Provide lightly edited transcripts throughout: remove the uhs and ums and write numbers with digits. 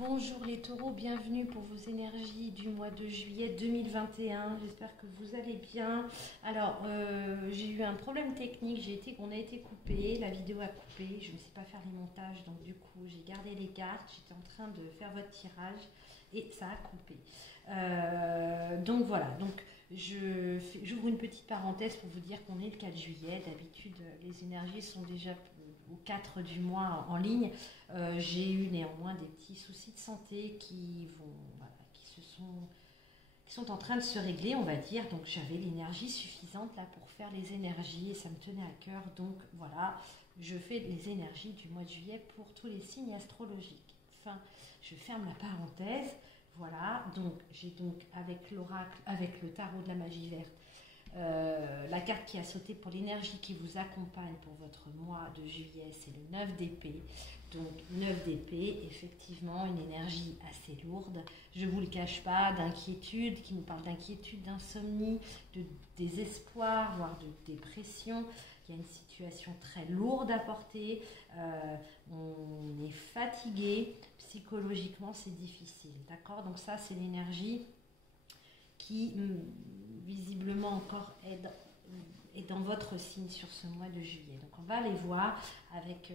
Bonjour les taureaux, bienvenue pour vos énergies du mois de juillet 2021. J'espère que vous allez bien. Alors, j'ai eu un problème technique, on a été coupé, la vidéo a coupé, je ne sais pas faire les montages, donc du coup j'ai gardé les cartes, j'étais en train de faire votre tirage et ça a coupé. Donc voilà, donc j'ouvre une petite parenthèse pour vous dire qu'on est le 4 juillet. D'habitude, les énergies sont déjà au 4 du mois en ligne. J'ai eu néanmoins des petits soucis de santé voilà, qui sont en train de se régler, on va dire. Donc j'avais l'énergie suffisante là pour faire les énergies et ça me tenait à cœur. Donc voilà, je fais les énergies du mois de juillet pour tous les signes astrologiques. Enfin, je ferme la parenthèse. Voilà, donc j'ai donc avec l'oracle, avec le tarot de la magie verte, la carte qui a sauté pour l'énergie qui vous accompagne pour votre mois de juillet, c'est le 9 d'épée. Donc 9 d'épée, effectivement, une énergie assez lourde. Je ne vous le cache pas, d'inquiétude, qui nous parle d'inquiétude, d'insomnie, de désespoir, voire de dépression. Il y a une situation très lourde à porter. On est fatigué. Psychologiquement, c'est difficile. D'accord? Donc ça, c'est l'énergie qui visiblement encore est dans votre signe sur ce mois de juillet. Donc on va aller voir avec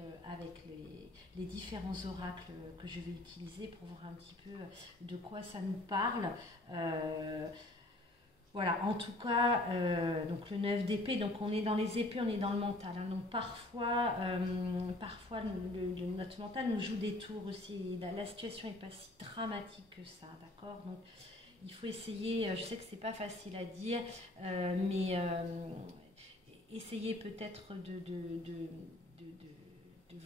les différents oracles que je vais utiliser pour voir un petit peu de quoi ça nous parle. Voilà, en tout cas, donc le 9 d'épée, donc on est dans les épées, on est dans le mental. Hein, donc parfois notre mental nous joue des tours aussi. La situation n'est pas si dramatique que ça, d'accord? Donc il faut essayer, je sais que c'est pas facile à dire, mais essayer peut-être de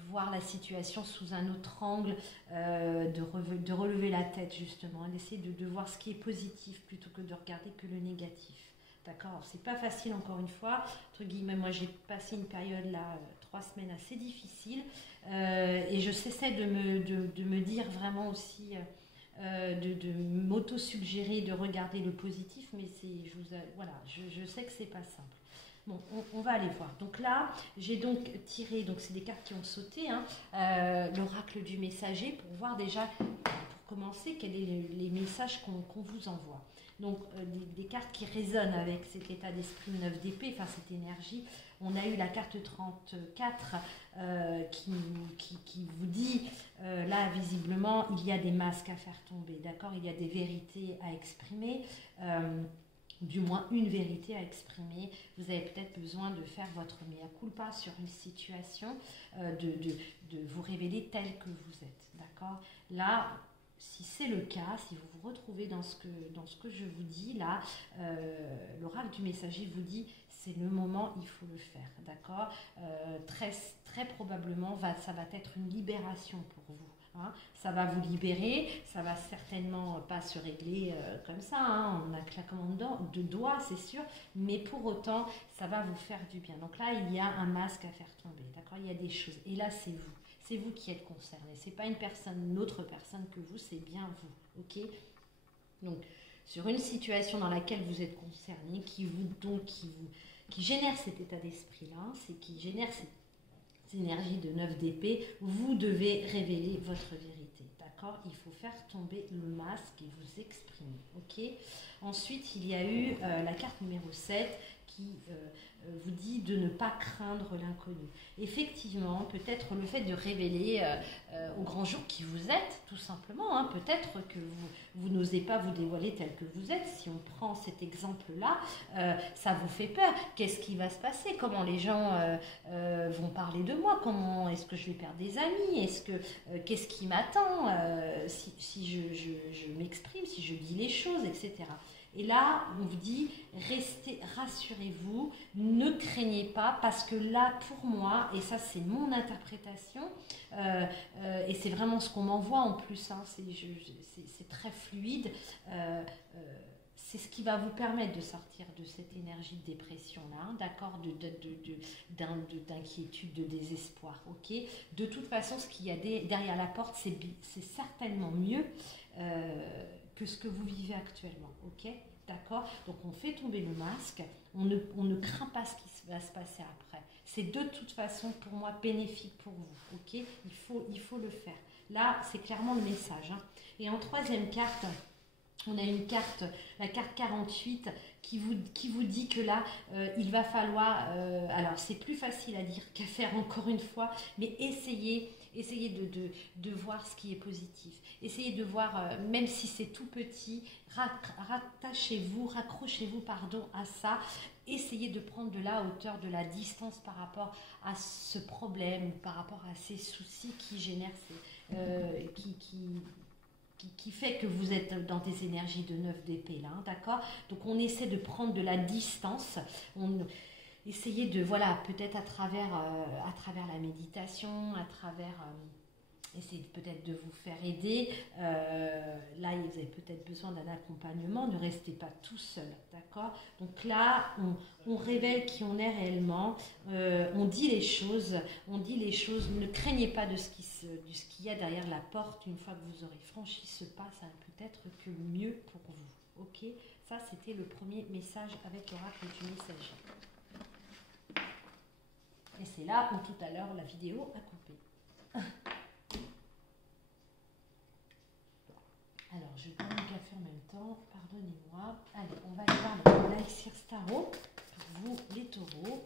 voir la situation sous un autre angle, de relever la tête justement, d'essayer de voir ce qui est positif plutôt que de regarder que le négatif. D'accord? C'est pas facile encore une fois, entre guillemets, moi j'ai passé une période là, 3 semaines assez difficiles, et je cessais de me dire vraiment aussi... de m'auto-suggérer de regarder le positif, mais voilà, je sais que c'est pas simple. Bon, on va aller voir. Donc là, j'ai donc tiré, donc c'est des cartes qui ont sauté, hein, l'oracle du messager, pour voir déjà, pour commencer, quels sont les messages qu'on vous envoie. Donc des cartes qui résonnent avec cet état d'esprit 9 d'épée, enfin cette énergie. On a eu la carte 34 qui vous dit, là visiblement, il y a des masques à faire tomber, d'accord? Il y a des vérités à exprimer, du moins une vérité à exprimer. Vous avez peut-être besoin de faire votre mea culpa sur une situation, de vous révéler tel que vous êtes, d'accord? Là, si c'est le cas, si vous vous retrouvez dans ce que je vous dis là, l'oracle du messager vous dit c'est le moment, il faut le faire, d'accord? Très, très probablement, ça va être une libération pour vous. Hein. Ça va vous libérer, ça va certainement pas se régler comme ça, hein, en un claquement de doigts, c'est sûr, mais pour autant, ça va vous faire du bien. Donc là, il y a un masque à faire tomber, d'accord? Il y a des choses, et là, c'est vous. C'est vous qui êtes concerné. C'est pas une autre personne que vous, c'est bien vous. Ok? Donc, sur une situation dans laquelle vous êtes concerné, qui génère cet état d'esprit-là, qui génère cette énergie de 9 d'épée, vous devez révéler votre vérité. D'accord? Il faut faire tomber le masque et vous exprimer. Ok? Ensuite, il y a eu la carte numéro 7 qui vous dit de ne pas craindre l'inconnu. Effectivement, peut-être le fait de révéler au grand jour qui vous êtes, tout simplement, hein, peut-être que vous n'osez pas vous dévoiler tel que vous êtes. Si on prend cet exemple-là, ça vous fait peur. Qu'est-ce qui va se passer? Comment les gens vont parler de moi? Comment est-ce que je vais perdre des amis? Qu'est-ce qui m'attend si je m'exprime, si je dis les choses, etc. Et là, on vous dit, restez, rassurez-vous, ne craignez pas, parce que là, pour moi, et ça c'est mon interprétation, et c'est vraiment ce qu'on m'envoie en plus, hein, c'est très fluide, c'est ce qui va vous permettre de sortir de cette énergie de dépression-là, hein, d'accord, d'inquiétude, de désespoir, ok? De toute façon, ce qu'il y a derrière la porte, c'est certainement mieux que ce que vous vivez actuellement, ok? D'accord? Donc on fait tomber le masque, on ne craint pas ce qui va se passer après. C'est de toute façon pour moi bénéfique pour vous, ok? Il faut le faire. Là, c'est clairement le message. Hein. Et en troisième carte, on a une carte, la carte 48, qui vous dit que là, il va falloir, alors c'est plus facile à dire qu'à faire encore une fois, mais essayez de voir ce qui est positif. Essayez de voir, même si c'est tout petit, raccrochez-vous pardon, à ça. Essayez de prendre de la hauteur, de la distance par rapport à ce problème, par rapport à ces soucis qui génèrent, qui fait que vous êtes dans des énergies de 9 d'épée là, hein, d'accord? Donc on essaie de prendre de la distance, essayez de, voilà, peut-être à travers la méditation, à travers, essayez peut-être de vous faire aider, là vous avez peut-être besoin d'un accompagnement, ne restez pas tout seul, d'accord? Donc là, on révèle qui on est réellement, on dit les choses, ne craignez pas de ce qu'il y a derrière la porte, une fois que vous aurez franchi ce pas, ça ne peut être que mieux pour vous, ok? Ça, c'était le premier message avec l'oracle du messager. Et c'est là où tout à l'heure la vidéo a coupé. Alors, je prends le café en même temps, pardonnez-moi. Allez, on va aller voir l'Elixir Starot pour vous, les taureaux.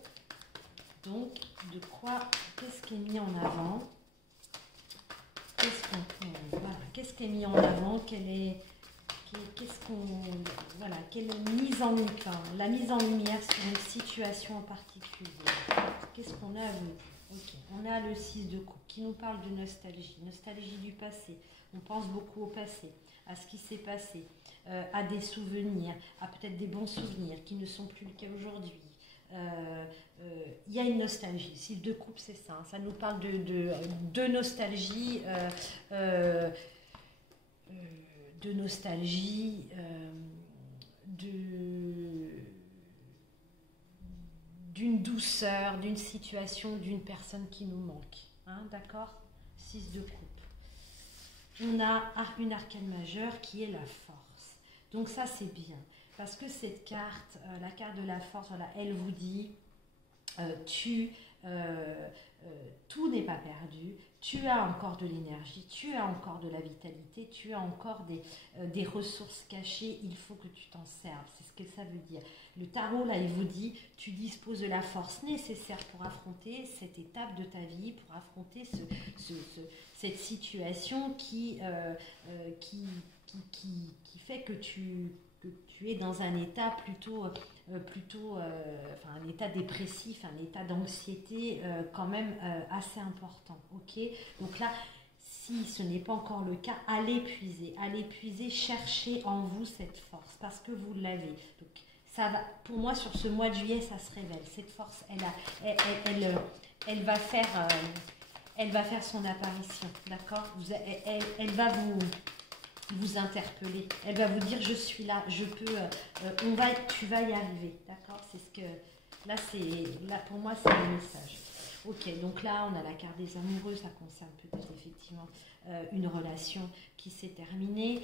Donc, qu'est-ce qui est mis en avant? Qu'est-ce qui est mis en avant? Quelle est la mise en lumière sur une situation en particulier? Qu'est-ce qu'on a à vous? Ok, on a le 6 de coupe qui nous parle de nostalgie du passé. On pense beaucoup au passé, à ce qui s'est passé, à des souvenirs, à peut-être des bons souvenirs qui ne sont plus le cas aujourd'hui. Il y a une nostalgie. 6 de coupe, c'est ça. Hein, ça nous parle de nostalgie, d'une douceur, d'une situation, d'une personne qui nous manque. Hein, d'accord? 6 de coupe. On a une arcane majeure qui est la force. Donc ça, c'est bien. Parce que cette carte, la carte de la force, voilà, elle vous dit, tout n'est pas perdu, tu as encore de l'énergie, tu as encore de la vitalité, tu as encore des ressources cachées, il faut que tu t'en serves, c'est ce que ça veut dire. Le tarot, là, il vous dit, tu disposes de la force nécessaire pour affronter cette étape de ta vie, pour affronter cette situation qui fait que tu es dans un état plutôt un état dépressif, un état d'anxiété quand même assez important. Ok, donc là, si ce n'est pas encore le cas, allez puiser, cherchez en vous cette force parce que vous l'avez. Donc ça va, pour moi, sur ce mois de juillet, ça se révèle. Cette force, elle va faire son apparition, d'accord? Elle va vous interpeller. Elle va vous dire je suis là, je peux, tu vas y arriver, d'accord? C'est ce que là pour moi c'est le message. Ok, donc là on a la carte des amoureux, ça concerne peut-être effectivement une relation qui s'est terminée,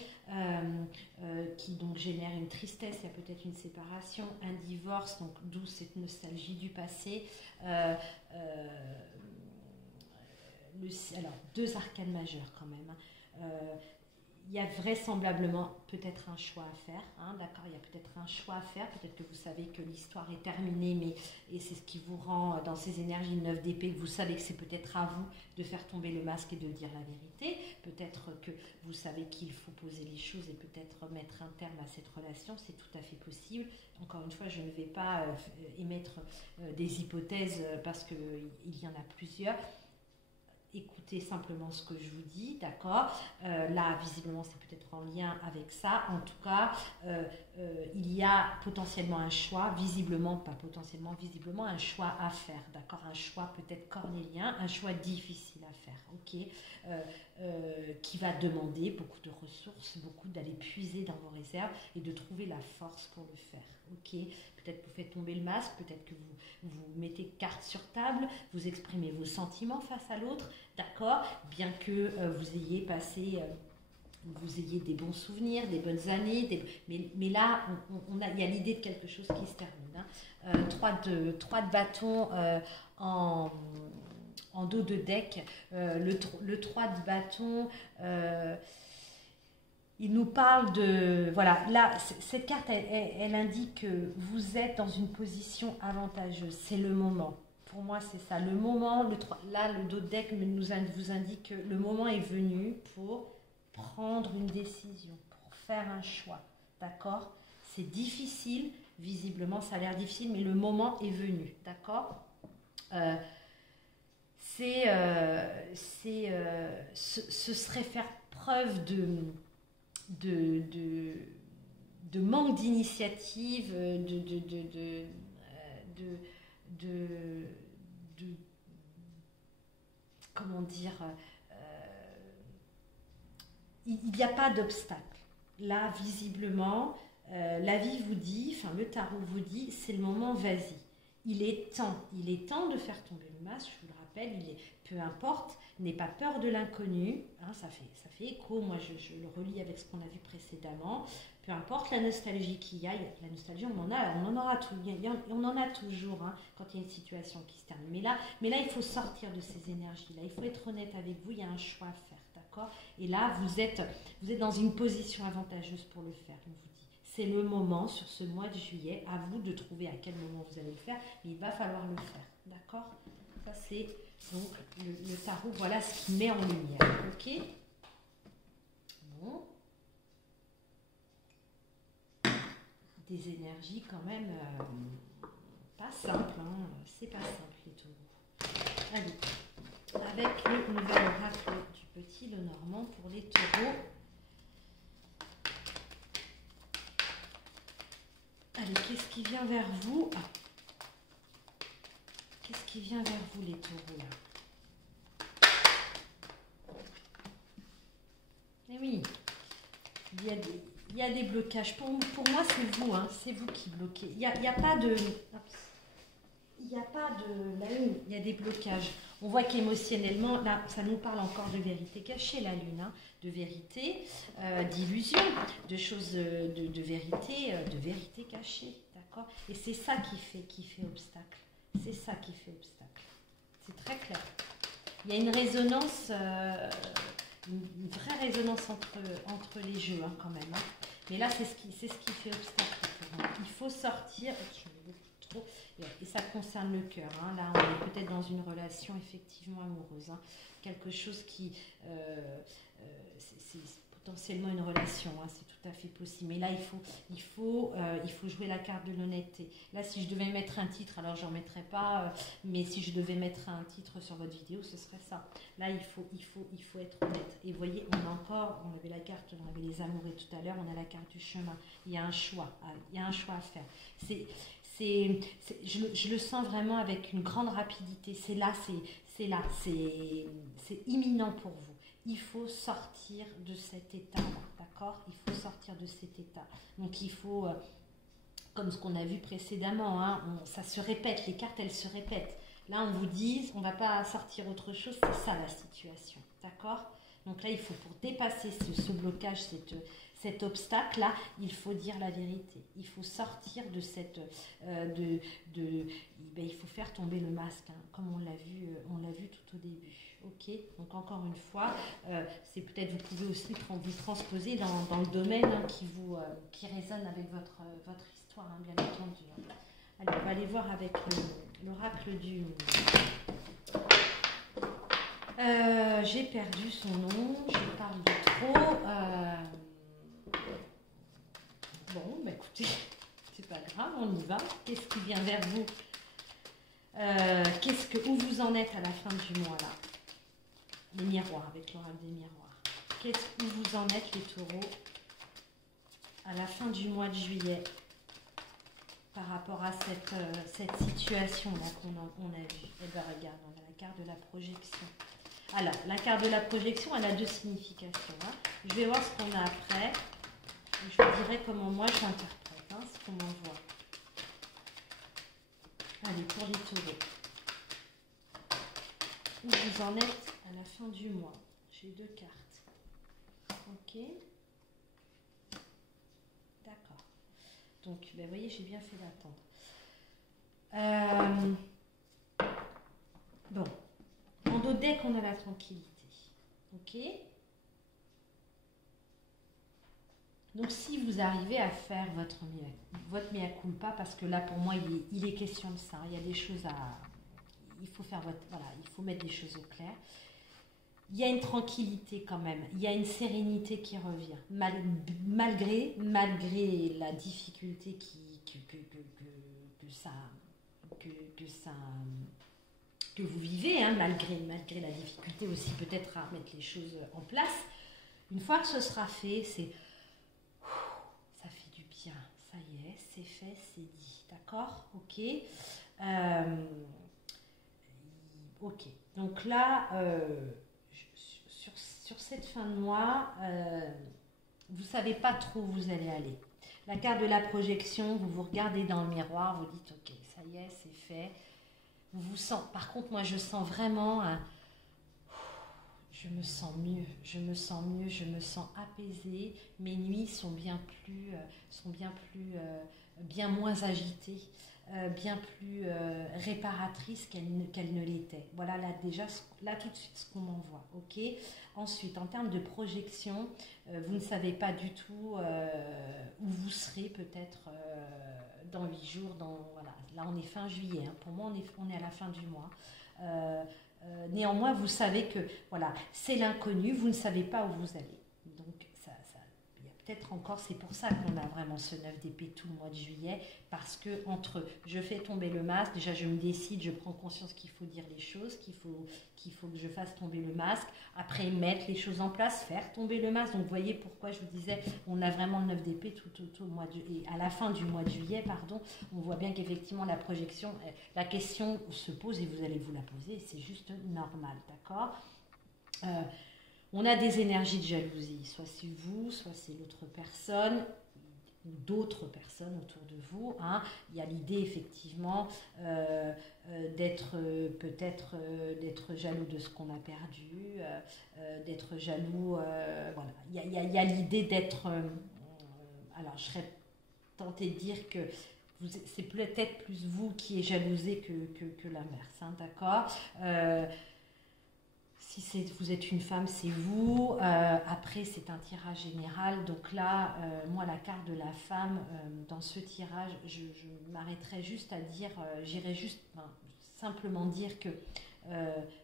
qui donc génère une tristesse, il y a peut-être une séparation, un divorce, donc d'où cette nostalgie du passé. Alors deux arcanes majeures quand même. Il y a vraisemblablement peut-être un choix à faire, hein, d'accord? Il y a peut-être un choix à faire, peut-être que vous savez que l'histoire est terminée, et c'est ce qui vous rend dans ces énergies de 9 d'épée, que vous savez que c'est peut-être à vous de faire tomber le masque et de dire la vérité, peut-être que vous savez qu'il faut poser les choses et peut-être mettre un terme à cette relation, c'est tout à fait possible. Encore une fois, je ne vais pas émettre des hypothèses parce qu'il y en a plusieurs. Écoutez simplement ce que je vous dis, d'accord? Là, visiblement, c'est peut-être en lien avec ça. En tout cas, il y a potentiellement un choix, visiblement un choix à faire, d'accord? Un choix peut-être cornélien, un choix difficile à faire, ok? Qui va demander beaucoup de ressources, beaucoup d'aller puiser dans vos réserves et de trouver la force pour le faire, ok? Peut-être que vous faites tomber le masque, peut-être que vous mettez carte sur table, vous exprimez vos sentiments face à l'autre, d'accord? Bien que vous ayez passé, vous ayez des bons souvenirs, des bonnes années, mais là, il y a l'idée de quelque chose qui se termine. Hein. 3 de bâton en dos de deck, le 3 de bâton. Il nous parle de... Voilà, là, cette carte, elle indique que vous êtes dans une position avantageuse. C'est le moment. Pour moi, c'est ça. Le moment, là, le dos de deck vous indique que le moment est venu pour prendre une décision, pour faire un choix. D'accord? C'est difficile, visiblement, ça a l'air difficile, mais le moment est venu. D'accord? Ce serait faire preuve de manque d'initiative, comment dire, il n'y a pas d'obstacle. Là, visiblement, la vie vous dit, enfin le tarot vous dit, c'est le moment, vas-y. Il est temps de faire tomber le masque, je vous le rappelle, peu importe, n'aie pas peur de l'inconnu, hein, ça fait écho, moi je le relis avec ce qu'on a vu précédemment, peu importe la nostalgie qu'il y a, la nostalgie on en a toujours hein, quand il y a une situation qui se termine, mais là il faut sortir de ces énergies-là, il faut être honnête avec vous, il y a un choix à faire, d'accord? Et là vous êtes dans une position avantageuse pour le faire, on vous dit. C'est le moment, sur ce mois de juillet, à vous de trouver à quel moment vous allez le faire, mais il va falloir le faire, d'accord? Ça, c'est donc le tarot, voilà ce qu'il met en lumière, ok? Bon. Des énergies quand même pas simples, hein. C'est pas simple les taureaux. Allez, avec le nouvel oracle du petit Lenormand pour les taureaux. Allez, qu'est-ce qui vient vers vous? Qu'est-ce qui vient vers vous, les taureaux, là? Eh oui, il y a des blocages. Pour moi, c'est vous, hein, c'est vous qui bloquez. Il y a pas de... Il n'y a pas de... La lune, il y a des blocages. On voit qu'émotionnellement, là, ça nous parle encore de vérité cachée, la lune, hein, de vérité, d'illusion, de choses, de vérité cachée, d'accord? Et c'est ça qui fait obstacle. C'est ça qui fait obstacle. C'est très clair. Il y a une résonance, une vraie résonance entre les jeux, hein, quand même. Hein. Mais là, c'est ce qui fait obstacle. Il faut sortir. Je mets beaucoup trop. Et ça concerne le cœur. Hein. Là, on est peut-être dans une relation effectivement amoureuse. Hein. Quelque chose qui... c'est potentiellement une relation. Hein. C'est tout à fait possible. Mais là, il faut jouer la carte de l'honnêteté. Là, si je devais mettre un titre, alors j'en mettrais pas, mais si je devais mettre un titre sur votre vidéo, ce serait ça. Là, il faut être honnête. Et vous voyez, on avait la carte, on avait les amoureux tout à l'heure, on a la carte du chemin. Il y a un choix à faire. Je le sens vraiment avec une grande rapidité. C'est imminent pour vous. Il faut sortir de cet état-là, d'accord? Il faut sortir de cet état. Donc il faut, comme ce qu'on a vu précédemment, hein, ça se répète, les cartes elles se répètent. Là on vous dit, on ne va pas sortir autre chose, c'est ça la situation, d'accord? Donc là il faut, pour dépasser ce blocage, cet obstacle-là, il faut dire la vérité. Il faut sortir de cette... il faut faire tomber le masque, hein, comme on l'a vu tout au début. Ok, donc encore une fois, c'est peut-être, vous pouvez aussi vous transposer dans le domaine hein, qui résonne avec votre histoire, hein, bien entendu. Allez, on va aller voir avec l'oracle du... j'ai perdu son nom, je parle de trop. Bon, bah écoutez, c'est pas grave, on y va. Qu'est-ce qui vient vers vous? Où vous en êtes à la fin du mois là? Les miroirs, avec l'oracle des miroirs. Où vous en êtes, les taureaux, à la fin du mois de juillet, par rapport à cette situation-là qu'on a vue? Eh bien, regarde, on a la carte de la projection. Alors, la carte de la projection, elle a deux significations. Hein. Je vais voir ce qu'on a après. Je vous dirai comment moi je l'interprète, hein, ce qu'on m'envoie. Allez, pour les taureaux. Où vous en êtes à la fin du mois? J'ai deux cartes. Ok. D'accord. Donc, ben, vous voyez, j'ai bien fait d'attendre. Bon. faut dès qu'on a la tranquillité. Ok? Donc, si vous arrivez à faire votre mea culpa, parce que là, pour moi, il est question de ça. Il y a des choses il faut faire voilà, il faut mettre des choses au clair. Il y a une tranquillité quand même. Il y a une sérénité qui revient. Malgré la difficulté que vous vivez, hein, malgré la difficulté aussi peut-être à mettre les choses en place. Une fois que ce sera fait, ça fait du bien, ça y est, c'est fait, c'est dit, d'accord? Ok. Ok, donc là, sur cette fin de mois, vous ne savez pas trop où vous allez aller. La carte de la projection, vous vous regardez dans le miroir, vous dites, ok, ça y est, c'est fait. Vous sentez, par contre, moi, je sens vraiment... je me sens mieux, je me sens apaisée. Mes nuits sont bien moins agitées, bien plus réparatrices qu'elles ne l'étaient. Voilà, là déjà, là tout de suite ce qu'on m'envoie. Ok. Ensuite, en termes de projection, vous ne savez pas du tout où vous serez peut-être dans 8 jours. Voilà. Là, on est fin juillet. Hein. Pour moi, on est à la fin du mois. Néanmoins, vous savez que voilà, c'est l'inconnu, vous ne savez pas où vous allez. Donc, il y a peut-être encore, c'est pour ça qu'on a vraiment ce 9 d'épée tout le mois de juillet, parce que entre je fais tomber le masque, déjà je me décide, je prends conscience qu'il faut dire les choses, qu'il faut que je fasse tomber le masque, après mettre les choses en place, faire tomber le masque. Donc, vous voyez pourquoi je vous disais, on a vraiment le 9 d'épée tout le mois et à la fin du mois de juillet, pardon, on voit bien qu'effectivement la projection, la question se pose et vous allez vous la poser, c'est juste normal, d'accord? On a des énergies de jalousie, soit c'est vous, soit c'est l'autre personne, ou d'autres personnes autour de vous. Hein. Il y a l'idée effectivement d'être jaloux de ce qu'on a perdu, d'être jaloux, voilà. Il y a l'idée d'être... alors je serais tentée de dire que c'est peut-être plus vous qui êtes jalousé que l'inverse, hein, d'accord? Si vous êtes une femme, c'est vous. Après, c'est un tirage général. Donc là, moi, la carte de la femme, dans ce tirage, je m'arrêterai juste à dire, j'irai juste simplement dire que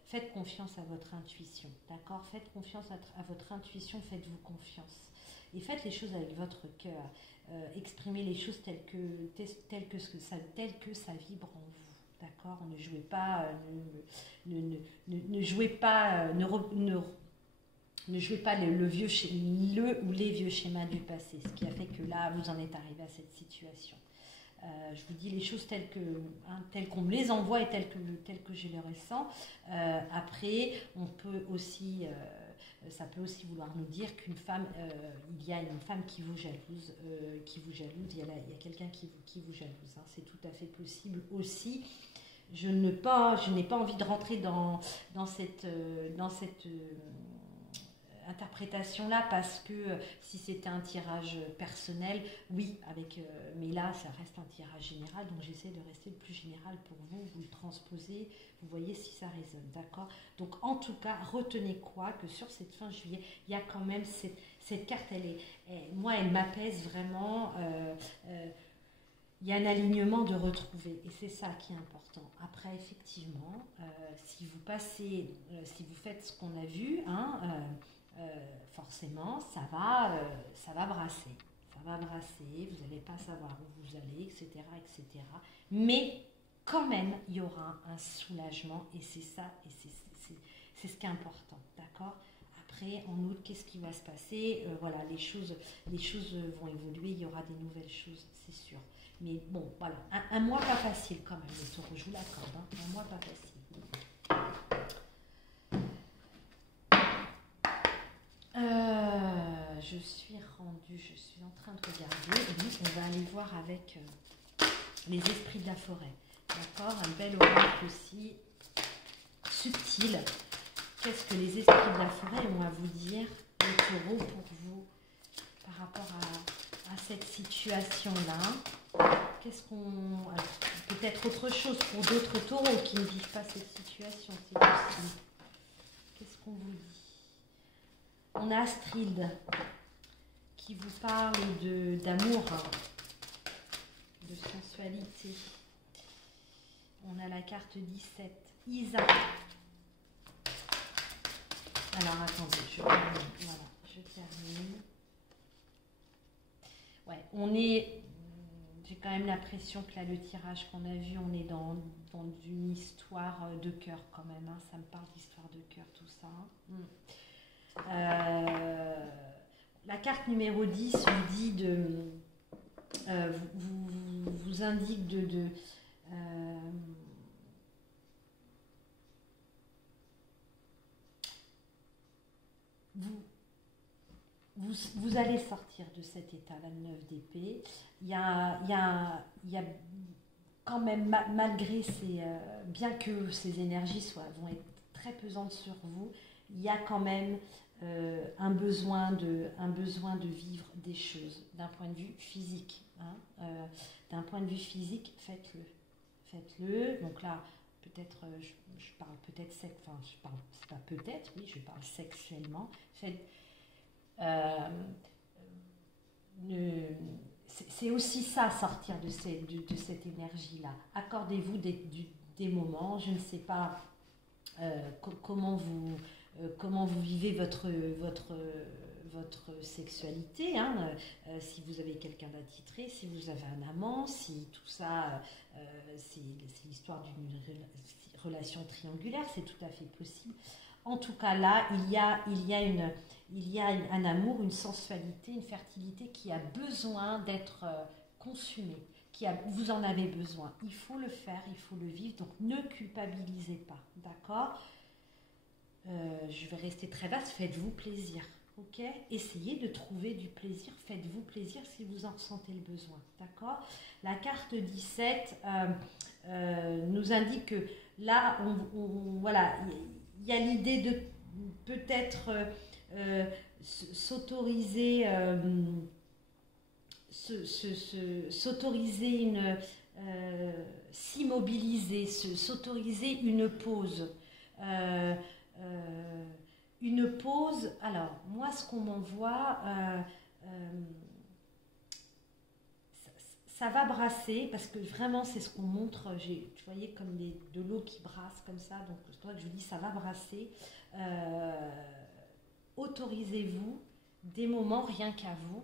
faites confiance à votre intuition. D'accord? Faites confiance à votre intuition, faites-vous confiance. Et faites les choses avec votre cœur. Exprimez les choses telles que ça vibre en vous. D'accord, ne jouez pas, ne jouez pas, ne jouez pas le ou les vieux schémas du passé, ce qui a fait que là, vous en êtes arrivé à cette situation. Je vous dis les choses telles qu'on me les envoie et telles que je les ressens. Après, on peut aussi... ça peut aussi vouloir nous dire qu'une femme, il y a une femme qui vous jalouse, il y a quelqu'un qui vous jalouse. Hein. C'est tout à fait possible aussi. Je n'ai pas envie de rentrer dans cette interprétation-là parce que si c'était un tirage personnel, oui, mais là, ça reste un tirage général, donc j'essaie de rester le plus général pour vous, vous le transposez, vous voyez si ça résonne, d'accord? Donc en tout cas, retenez quoi? Que sur cette fin juillet, il y a quand même cette carte, moi, elle m'apaise vraiment, il y a un alignement de retrouver et c'est ça qui est important. Après, effectivement, si vous faites ce qu'on a vu, hein, forcément, ça va brasser. Ça va brasser, vous n'allez pas savoir où vous allez, etc., etc. Mais quand même, il y aura un soulagement et c'est ça, et c'est ce qui est important, d'accord? Après, en août, qu'est-ce qui va se passer? Voilà, les choses vont évoluer, il y aura des nouvelles choses, c'est sûr. Mais bon, voilà, un mois pas facile quand même, les taureaux, je vous l'accorde, hein, un mois pas facile. Je suis en train de regarder, et donc on va aller voir avec les esprits de la forêt, d'accord? Un bel oracle aussi, subtil. Qu'est-ce que les esprits de la forêt ont à vous dire, les taureaux, pour vous, par rapport à cette situation-là? Peut-être autre chose pour d'autres taureaux qui ne vivent pas cette situation, c'est possible. qu'on vous dit? On a Astrid qui vous parle d'amour, de sensualité. On a la carte 17. Isa. Alors, attendez, je termine. Voilà, je termine. Ouais, on est... J'ai quand même l'impression que là, le tirage qu'on a vu, on est dans une histoire de cœur quand même. Hein. Ça me parle d'histoire de cœur, tout ça. La carte numéro 10 vous dit de... vous indique de vous allez sortir de cet état, la 9 d'épée. Il y a quand même, malgré bien que ces énergies vont être très pesantes sur vous, il y a quand même un besoin de vivre des choses d'un point de vue physique. Hein. D'un point de vue physique, faites-le. Faites-le. Donc là, peut-être, je parle peut-être je parle, c'est pas peut-être, oui, je parle sexuellement. C'est aussi ça, sortir de cette énergie-là. Accordez-vous des moments, je ne sais pas comment vous vivez votre sexualité, hein, si vous avez quelqu'un d'attitré, si vous avez un amant, si tout ça, c'est l'histoire d'une relation triangulaire, c'est tout à fait possible. En tout cas, là, il y a un amour, une sensualité, une fertilité qui a besoin d'être consumée, vous en avez besoin. Il faut le faire, il faut le vivre, donc ne culpabilisez pas, d'accord? Je vais rester très vaste, faites-vous plaisir, ok? Essayez de trouver du plaisir, faites-vous plaisir si vous en ressentez le besoin, d'accord? La carte 17 nous indique que là, voilà, il y a l'idée de peut-être s'autoriser s'immobiliser, s'autoriser une pause. Une pause, alors moi ce qu'on m'envoie, ça va brasser, parce que vraiment c'est ce qu'on montre, tu voyais comme de l'eau qui brasse comme ça, donc c'est pour ça que je vous dis ça va brasser. Autorisez-vous des moments rien qu'à vous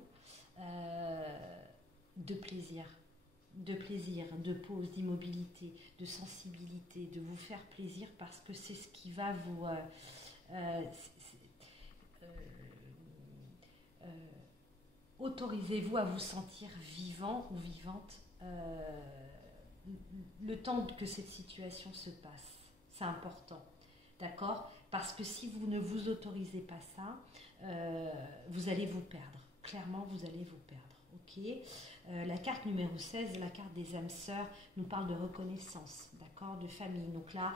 de plaisir, de pause, d'immobilité, de sensibilité, de vous faire plaisir, parce que c'est ce qui va vous... autorisez-vous à vous sentir vivant ou vivante le temps que cette situation se passe. C'est important, d'accord? Parce que si vous ne vous autorisez pas ça, vous allez vous perdre. Clairement, vous allez vous perdre. Okay, la carte numéro 16, la carte des âmes sœurs, nous parle de reconnaissance, d'accord, de famille. Donc là,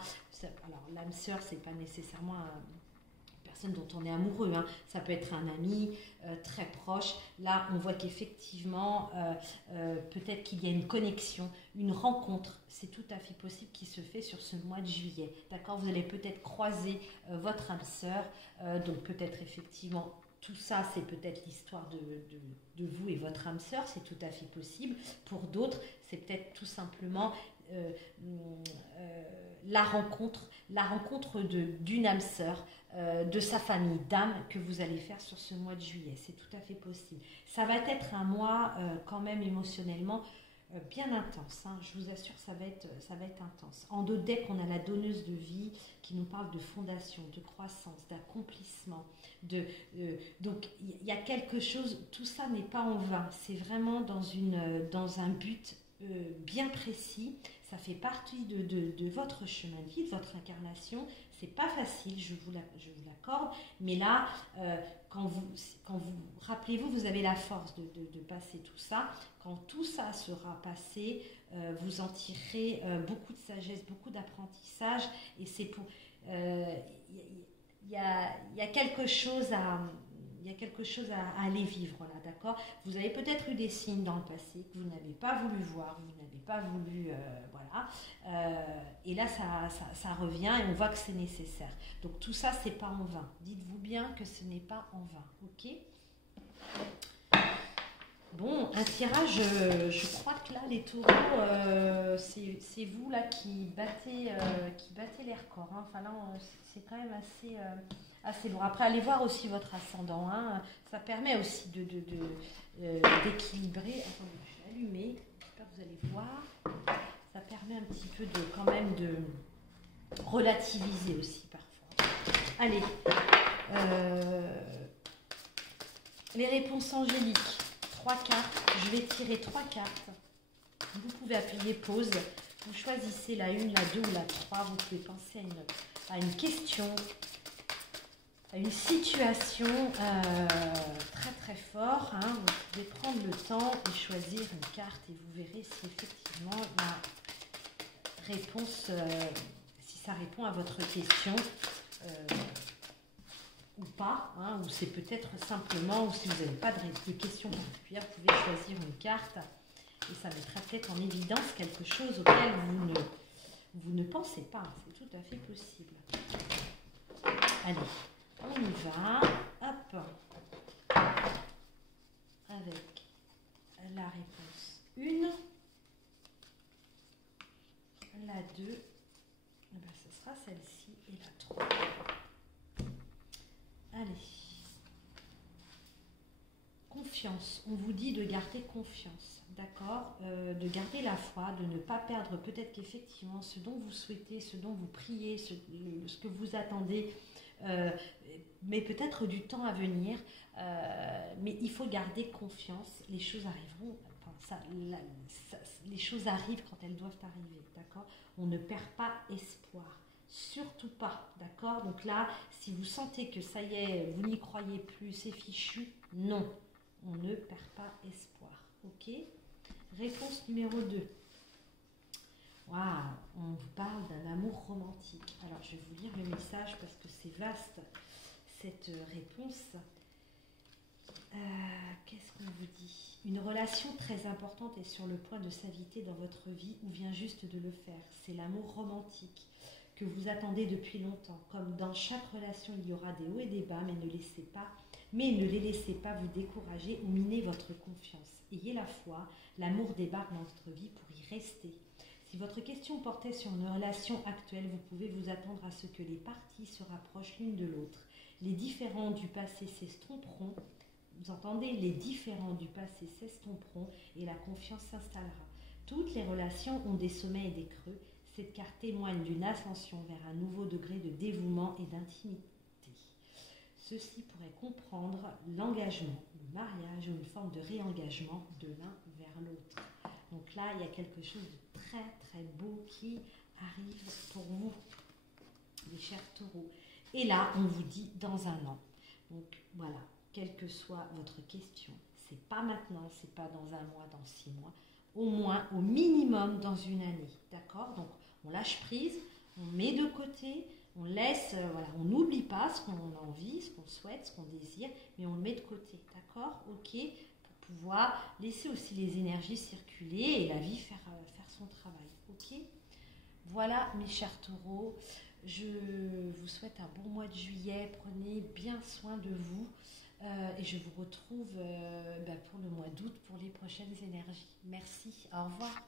alors l'âme sœur, c'est pas nécessairement une personne dont on est amoureux, hein. Ça peut être un ami très proche. Là, on voit qu'effectivement, peut-être qu'il y a une connexion, une rencontre. C'est tout à fait possible qui se fait sur ce mois de juillet, d'accord. Vous allez peut-être croiser votre âme sœur, donc peut-être effectivement. Tout ça, c'est peut-être l'histoire de vous et votre âme sœur, c'est tout à fait possible. Pour d'autres, c'est peut-être tout simplement la rencontre d'une âme sœur, de sa famille d'âme que vous allez faire sur ce mois de juillet. C'est tout à fait possible. Ça va être un mois quand même émotionnellement bien intense, hein. Je vous assure, ça va être intense. En dos de deck, on a la donneuse de vie qui nous parle de fondation, de croissance, d'accomplissement. Donc, il y a quelque chose, tout ça n'est pas en vain. C'est vraiment dans un but bien précis. Ça fait partie de votre chemin de vie, de votre incarnation. C'est pas facile, je vous l'accorde. Mais là, quand vous rappelez-vous, vous avez la force de passer tout ça. Quand tout ça sera passé, vous en tirerez beaucoup de sagesse, beaucoup d'apprentissage. Et c'est pour... Il y a quelque chose il y a quelque chose à aller vivre là, d'accord? Vous avez peut-être eu des signes dans le passé que vous n'avez pas voulu voir, vous n'avez pas voulu, voilà. Et là, ça revient et on voit que c'est nécessaire. Donc tout ça, c'est pas en vain. Dites-vous bien que ce n'est pas en vain, ok? Bon, un tirage, je crois que là, les taureaux, c'est vous là qui battez les records. Hein. Enfin là, c'est quand même assez lourd. Après, allez voir aussi votre ascendant. Hein. Ça permet aussi d'équilibrer. Attendez, je vais allumer. J'espère que vous allez voir. Ça permet un petit peu quand même de relativiser aussi parfois. Allez. Les réponses angéliques. 3 cartes, je vais tirer 3 cartes. Vous pouvez appuyer pause. Vous choisissez la 1, la 2 ou la 3. Vous pouvez penser à une question, à une situation très très fort. Hein. Vous pouvez prendre le temps et choisir une carte et vous verrez si effectivement la réponse, si ça répond à votre question. Ou pas, hein, ou c'est peut-être simplement, ou si vous n'avez pas de questions particulières, vous pouvez choisir une carte et ça mettra peut-être en évidence quelque chose auquel vous ne pensez pas. C'est tout à fait possible. Allez, on y va. Hop. Avec la réponse 1, la 2, eh ben, ce sera celle-ci et la 3. Allez, confiance, on vous dit de garder confiance, d'accord, de garder la foi, de ne pas perdre peut-être qu'effectivement ce dont vous souhaitez, ce dont vous priez, ce que vous attendez, mais peut-être du temps à venir, mais il faut garder confiance, les choses arriveront, enfin, les choses arrivent quand elles doivent arriver, d'accord, on ne perd pas espoir. Surtout pas, d'accord? Donc là, si vous sentez que ça y est, vous n'y croyez plus, c'est fichu, non, on ne perd pas espoir, ok? Réponse numéro 2. Waouh, on vous parle d'un amour romantique. Alors, je vais vous lire le message parce que c'est vaste, cette réponse. Qu'est-ce qu'on vous dit? Une relation très importante est sur le point de s'inviter dans votre vie ou vient juste de le faire. C'est l'amour romantique que vous attendez depuis longtemps. Comme dans chaque relation, il y aura des hauts et des bas, mais ne les laissez pas vous décourager ou miner votre confiance. Ayez la foi, l'amour débarque dans votre vie pour y rester. Si votre question portait sur une relation actuelle, vous pouvez vous attendre à ce que les parties se rapprochent l'une de l'autre. Les différends du passé s'estomperont. Vous entendez? Les différends du passé s'estomperont et la confiance s'installera. Toutes les relations ont des sommets et des creux. Cette carte témoigne d'une ascension vers un nouveau degré de dévouement et d'intimité. Ceci pourrait comprendre l'engagement, le mariage ou une forme de réengagement de l'un vers l'autre. Donc là, il y a quelque chose de très très beau qui arrive pour vous, les chers taureaux. Et là, on vous dit dans un an. Donc voilà, quelle que soit votre question, c'est pas maintenant, c'est pas dans un mois, dans 6 mois, au moins, au minimum dans une année, d'accord? Donc on lâche prise, on met de côté, on laisse, voilà, on n'oublie pas ce qu'on a envie, ce qu'on souhaite, ce qu'on désire, mais on le met de côté, d'accord? Ok, pour pouvoir laisser aussi les énergies circuler et la vie faire son travail, ok? Voilà mes chers taureaux, je vous souhaite un bon mois de juillet, prenez bien soin de vous et je vous retrouve pour le mois d'août pour les prochaines énergies. Merci, au revoir.